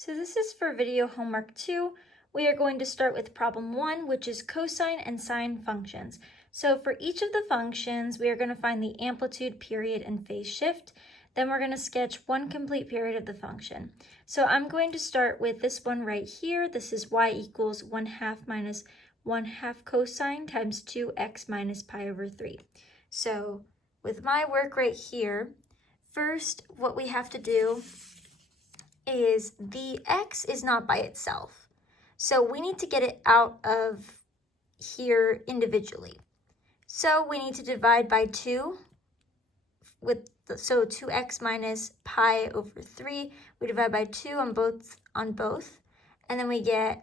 So this is for video homework 2. We are going to start with problem 1, which is cosine and sine functions. So for each of the functions, we are going to find the amplitude, period, and phase shift. Then we're going to sketch one complete period of the function. So I'm going to start with this one right here. This is y equals 1/2 minus 1/2 cosine times 2x minus pi over 3. So with my work right here, first what we have to do is the x is not by itself. So we need to get it out of here individually. So we need to divide by 2 so 2x minus pi over 3. We divide by 2 on both. And then we get,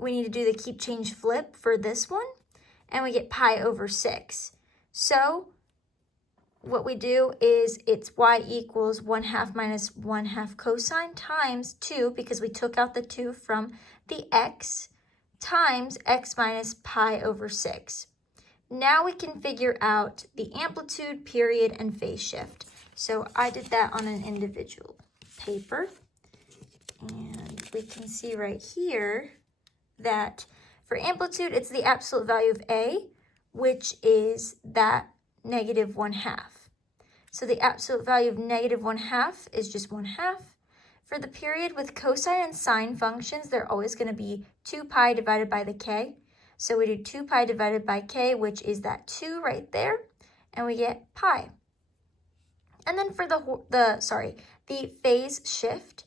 we need to do the keep change flip for this one. And we get pi over 6. So what we do is it's y equals 1/2 minus 1/2 cosine times 2, because we took out the 2 from the x, times x minus pi over 6. Now we can figure out the amplitude, period, and phase shift. So I did that on an individual paper. And we can see right here that for amplitude, it's the absolute value of a, which is that negative 1/2. So the absolute value of negative 1/2 is just 1/2. For the period with cosine and sine functions, they're always going to be 2 pi divided by the k. So we do 2 pi divided by k, which is that 2 right there, and we get pi. And then for the phase shift,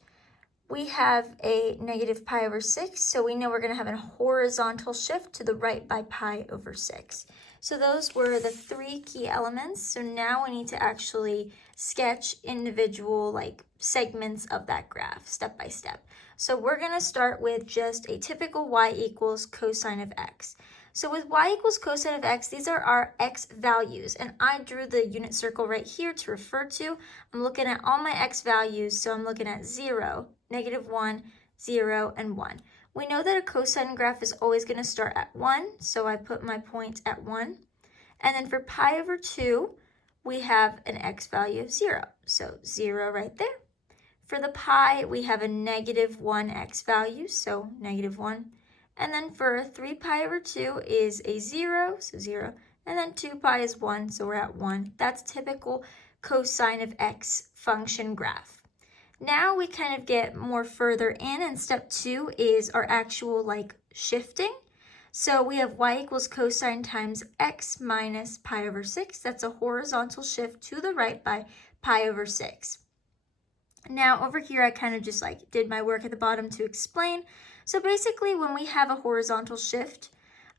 we have a negative pi over 6, so we know we're going to have a horizontal shift to the right by pi over 6. So those were the 3 key elements. So now we need to actually sketch individual segments of that graph step by step. So we're going to start with just a typical y equals cosine of x. So with y equals cosine of x, these are our x values, and I drew the unit circle right here to refer to. I'm looking at all my x values, so I'm looking at 0, -1, 0, and 1. We know that a cosine graph is always going to start at 1, so I put my point at 1. And then for pi over 2, we have an x value of 0, so 0 right there. For the pi, we have a -1 x value, so -1. And then for 3 pi over 2 is a 0, so 0. And then 2 pi is 1, so we're at 1. That's typical cosine of x function graph. Now we kind of get more further in, and step 2 is our actual shifting. So we have y equals cosine times x minus pi over 6. That's a horizontal shift to the right by pi over 6. Now over here, I kind of just did my work at the bottom to explain. So basically, when we have a horizontal shift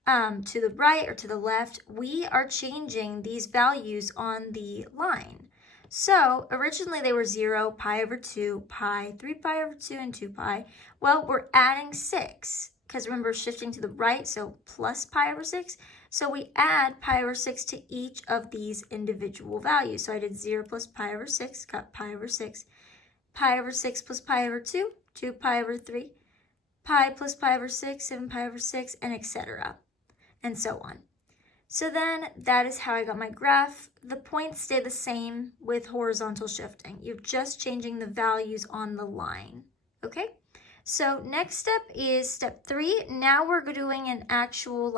to the right or to the left, we are changing these values on the line. So originally they were 0, pi over 2, pi, 3 pi over 2, and 2 pi. Well, we're adding 6, because remember, we're shifting to the right, so plus pi over 6. So we add pi over 6 to each of these individual values. So I did 0 plus pi over 6, got pi over 6. Pi over 6 plus pi over 2, 2 pi over 3. Pi plus pi over 6, 7 pi over 6, and etc. And so on. So then that is how I got my graph. The points stay the same with horizontal shifting. You're just changing the values on the line. Okay? So next step is step 3. Now we're doing an actual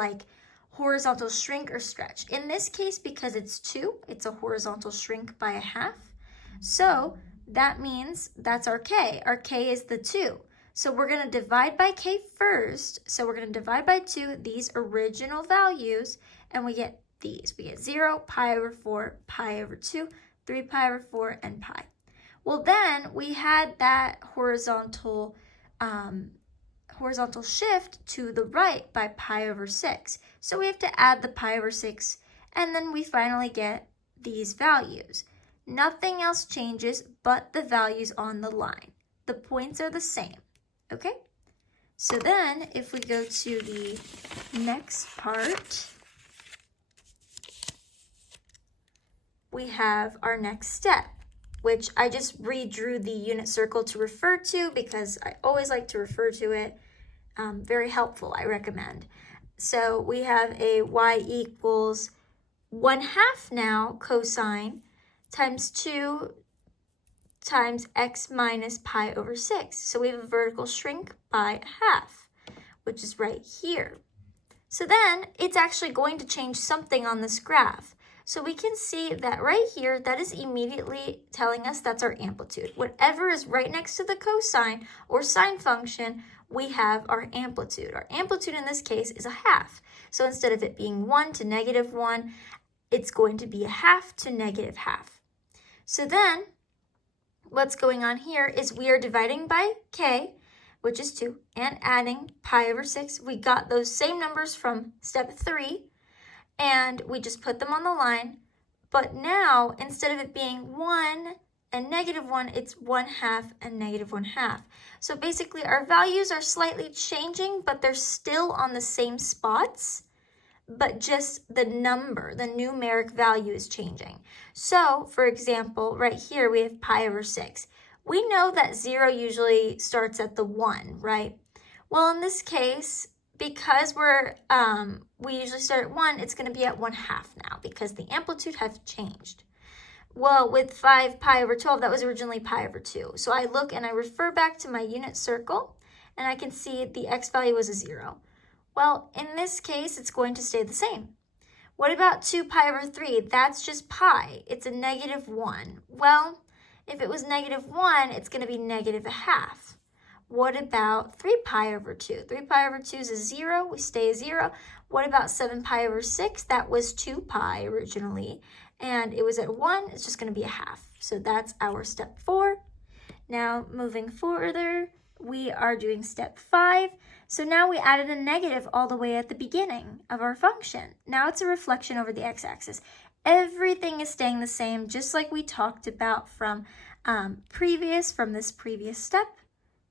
horizontal shrink or stretch. In this case, because it's 2, it's a horizontal shrink by 1/2. So that means that's our k. Our k is the 2. So we're going to divide by k first. So we're going to divide by 2 these original values, and we get these. We get 0, pi over 4, pi over 2, 3 pi over 4, and pi. Well, then we had that horizontal shift to the right by pi over 6. So we have to add the pi over 6, and then we finally get these values. Nothing else changes but the values on the line. The points are the same. Okay? So then if we go to the next part, we have our next step, which I just redrew the unit circle to refer to because I always like to refer to it. Very helpful, I recommend. So we have a y equals 1/2 now cosine times 2 times x minus pi over 6. So we have a vertical shrink by half, which is right here. So then it's actually going to change something on this graph. So we can see that right here, that is immediately telling us that's our amplitude. Whatever is right next to the cosine or sine function, we have our amplitude. Our amplitude in this case is a half. So instead of it being 1 to -1, it's going to be a half to -half. So then what's going on here is we are dividing by k, which is 2, and adding pi over 6. We got those same numbers from step 3, and we just put them on the line. But now, instead of it being 1 and -1, it's 1/2 and -1/2. So basically, our values are slightly changing, but they're still on the same spots, but just the number, the numeric value is changing. So, for example, right here, we have pi over 6. We know that 0 usually starts at the 1, right? Well, in this case, because we usually start at 1, it's going to be at 1/2 now because the amplitude has changed. Well, with 5 pi over 12, that was originally pi over 2. So I look and I refer back to my unit circle, and I can see the x value was a 0. Well, in this case, it's going to stay the same. What about 2 pi over 3? That's just pi. It's a -1. Well, if it was -1, it's going to be -1/2. What about 3 pi over 2? 3 pi over 2 is a 0. We stay a 0. What about 7 pi over 6? That was 2 pi originally, and it was at 1. It's just going to be a half. So that's our step 4. Now, moving further, we are doing step 5. So now we added a negative all the way at the beginning of our function. Now it's a reflection over the x-axis. Everything is staying the same, just like we talked about from this previous step.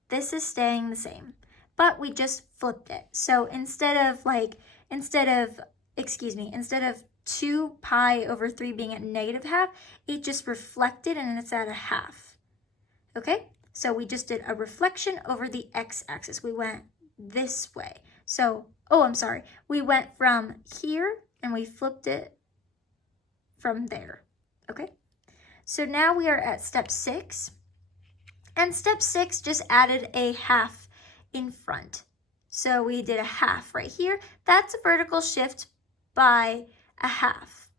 This is staying the same, but we just flipped it. So instead of 2 pi over 3 being at -1/2, it just reflected and it's at a half. Okay, so we just did a reflection over the x-axis. We went this way. So, we went from here and we flipped it from there. Okay, so now we are at step 6. And step 6 just added a half in front. So we did a half right here. That's a vertical shift by a half,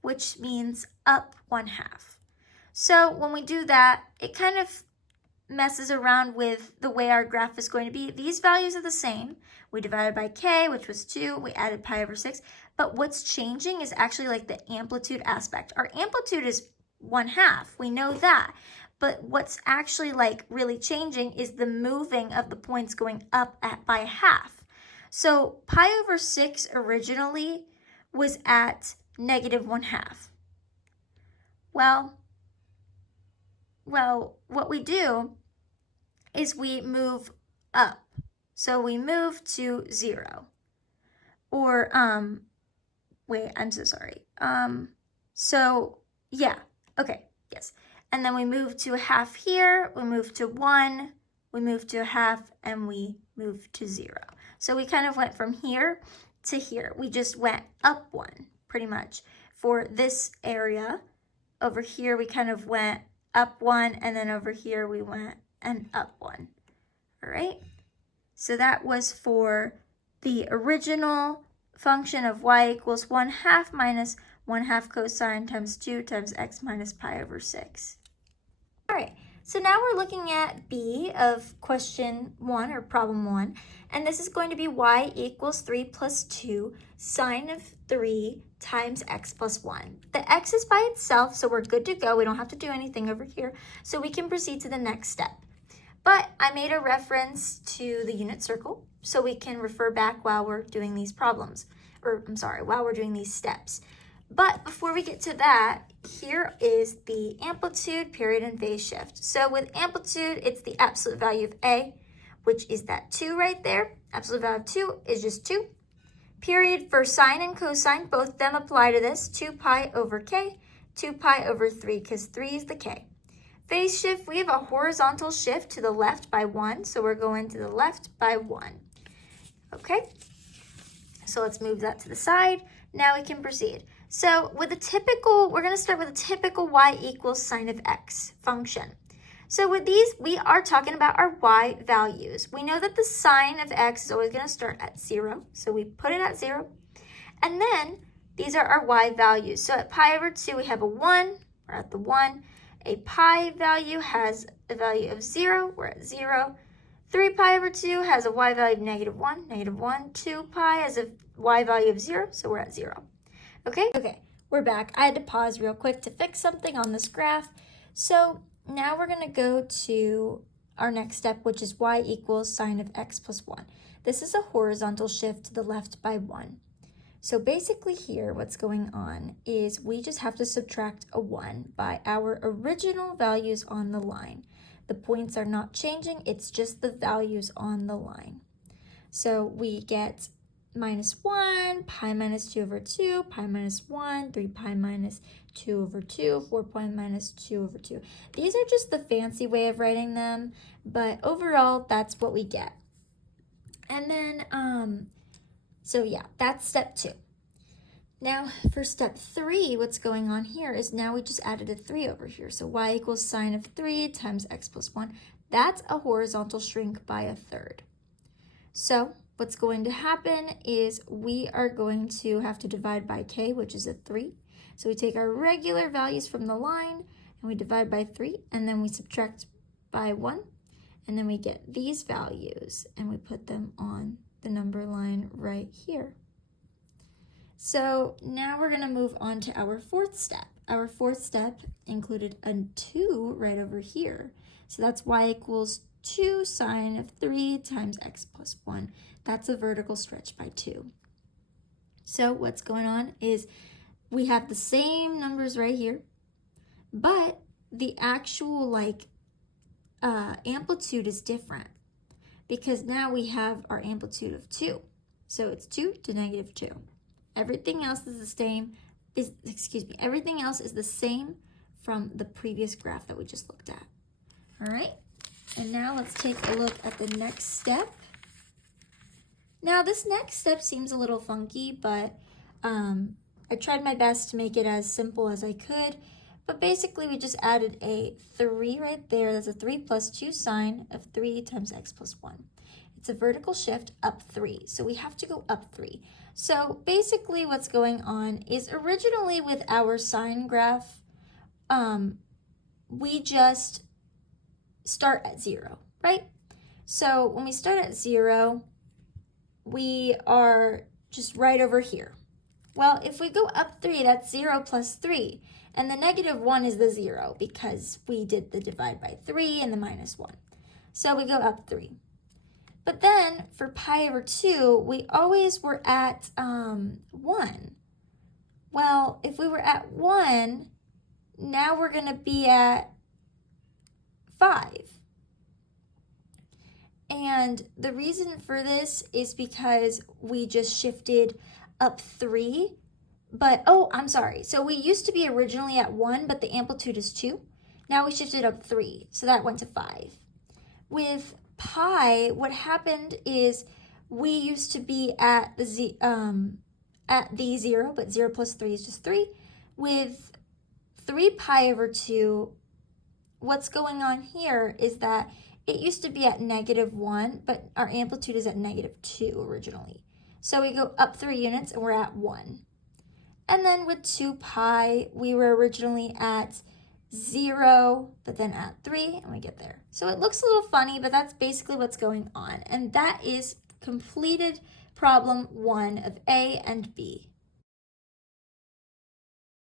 which means up 1/2. So when we do that, it kind of messes around with the way our graph is going to be. These values are the same. We divided by k, which was 2. We added pi over 6. But what's changing is actually like the amplitude aspect. Our amplitude is 1/2. We know that. But what's actually like really changing is the moving of the points going up by a half. So pi over 6 originally was at -1/2. Well, what we do is we move up. So we move to 0. Or, wait, I'm so sorry. Yes. And then we move to a half here, we move to 1, we move to a half, and we move to 0. So we kind of went from here to here. We just went up 1, pretty much. For this area, over here, we kind of went up 1, and then over here, we went and up 1. All right? So that was for the original function of y equals 1/2 minus 1/2 cosine times 2 times x minus pi over 6. All right, so now we're looking at B of question 1 or problem 1, and this is going to be y equals 3 plus 2 sine of 3 times x plus 1. The x is by itself, so we're good to go. We don't have to do anything over here, so we can proceed to the next step. But I made a reference to the unit circle, so we can refer back while we're doing these problems, while we're doing these steps. But before we get to that, here is the amplitude, period, and phase shift. So with amplitude, it's the absolute value of A, which is that 2 right there. Absolute value of 2 is just 2. Period for sine and cosine, both of them apply to this. 2 pi over k, 2 pi over 3, because 3 is the k. Phase shift, we have a horizontal shift to the left by 1, so we're going to the left by 1. Okay, so let's move that to the side. Now we can proceed. So with a typical, we're going to start with a typical y equals sine of x function. So with these, we are talking about our y values. We know that the sign of x is always going to start at 0. So we put it at 0. And then these are our y values. So at pi over 2, we have a 1. We're at the 1. A pi value has a value of 0. We're at 0. 3 pi over 2 has a y value of -1, -1. 2 pi has a y value of 0, so we're at 0. Okay, we're back. I had to pause real quick to fix something on this graph. So now we're going to go to our next step, which is y equals sine of x plus 1. This is a horizontal shift to the left by 1. So basically here, what's going on is we just have to subtract a 1 by our original values on the line. The points are not changing, it's just the values on the line. So we get -1, pi minus 2 over 2, pi minus 1, 3 pi minus 2 over 2, 4 pi minus 2 over 2. These are just the fancy way of writing them, but overall, that's what we get. And then, so yeah, that's step 2. Now for step 3, what's going on here is now we just added a 3 over here. So y equals sine of 3 times x plus 1. That's a horizontal shrink by a third. So what's going to happen is we are going to have to divide by k, which is a 3. So we take our regular values from the line and we divide by 3, and then we subtract by 1, and then we get these values and we put them on the number line right here. So now we're going to move on to our fourth step. Our fourth step included a 2 right over here. So that's y equals 2 sine of 3 times x plus 1. That's a vertical stretch by 2. So what's going on is we have the same numbers right here, but the actual amplitude is different because now we have our amplitude of 2. So it's 2 to -2. Everything else is the same, everything else is the same from the previous graph that we just looked at. All right, and now let's take a look at the next step. Now this next step seems a little funky, but I tried my best to make it as simple as I could. But basically we just added a 3 right there. That's a 3 plus 2 sine of 3 times x plus 1. It's a vertical shift up 3, so we have to go up 3. So basically what's going on is originally with our sine graph, we just start at 0, right? So when we start at 0, we are just right over here. Well, if we go up 3, that's 0 plus 3. And the -1 is the 0 because we did the divide by 3 and the -1. So we go up 3. But then for pi over 2, we always were at 1. Well, if we were at 1, now we're going to be at 5. And the reason for this is because we just shifted up 3. But, oh, I'm sorry. So we used to be originally at 1, but the amplitude is 2. Now we shifted up 3, so that went to 5. With pi, what happened is we used to be at the 0, but 0 plus 3 is just 3. With 3 pi over 2, what's going on here is that it used to be at -1, but our amplitude is at -2 originally. So we go up 3 units and we're at 1. And then with 2 pi, we were originally at 0, but then at 3, and we get there. So it looks a little funny, but that's basically what's going on. And that is completed problem 1 of A and B.